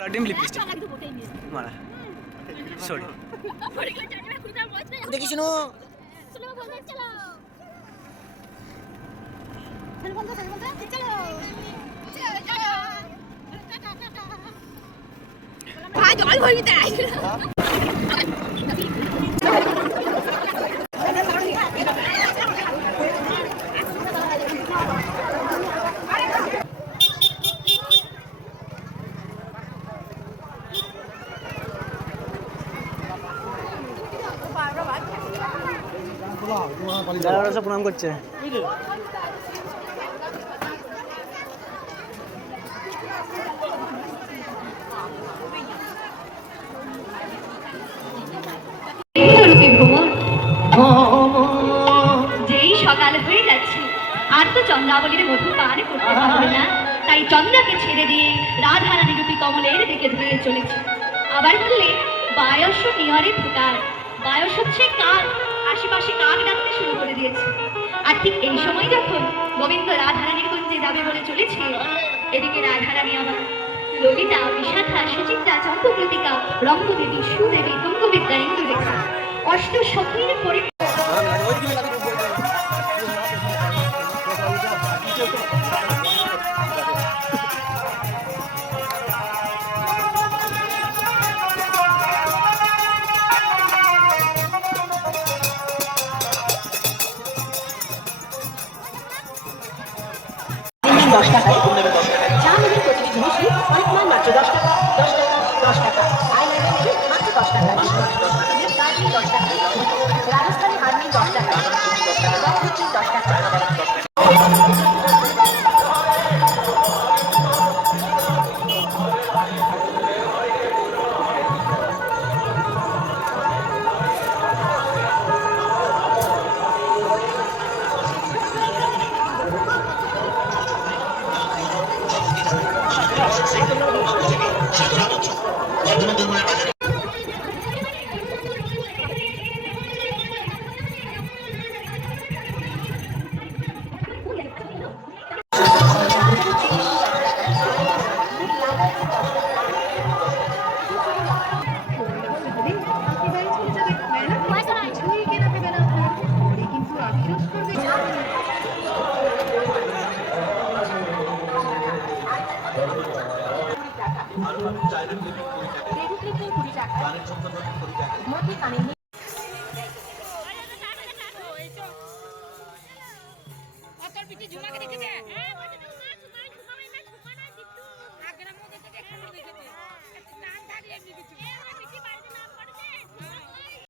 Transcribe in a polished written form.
ডিম লিপস্টিক মারা সরি দেখি শুনো ভাই জল ভরবি তাই যারা সব প্রণাম করছে যেই সকাল হয়ে যাচ্ছে আর তো চন্দ্রাবলীর মধু পান করতে পারবে না, তাই চন্দ্রাকে ছেড়ে দিয়ে রাধারানী রূপী কমলের দিকে ধরে চলেছে। আবার বললে বায়স নিয়রে ফোটার, বায়স হচ্ছে কাক, আশেপাশে কাক ডাকতে শুরু করে দিয়েছে। আর ঠিক এই সময় যখন গোবিন্দ রাধারানীর কুঞ্জে যাবে বলে চলেছে, এদিকে রাধারানী আমার ললিতা, বিশাখা, সুচিত্রা, চম্পকলতিকা, রঙ্গদেবী, সুদেবী, তুঙ্গবিদ্যা, ইন্দুরেখা অষ্ট সখীর পরি দশ টাকায় চা মিলের প্রতিটি জিনিসই অনেক মান মাত্র 10 টাকা 10 টাকা 10 টাকা আইল্যান্ডে মাত্র 10 টাকা 10 টাকা রাজস্থানী হারমিন 10 টাকা 10 টাকা ঝুমাকে দেখেছে হ্যাঁ বলতে তো মা সুমাই সুমাই না সুমানা দিতু আগ্রা মধ্যে থেকে দেখে দেখেছে কান ধারিয়ে নিয়ে গেছে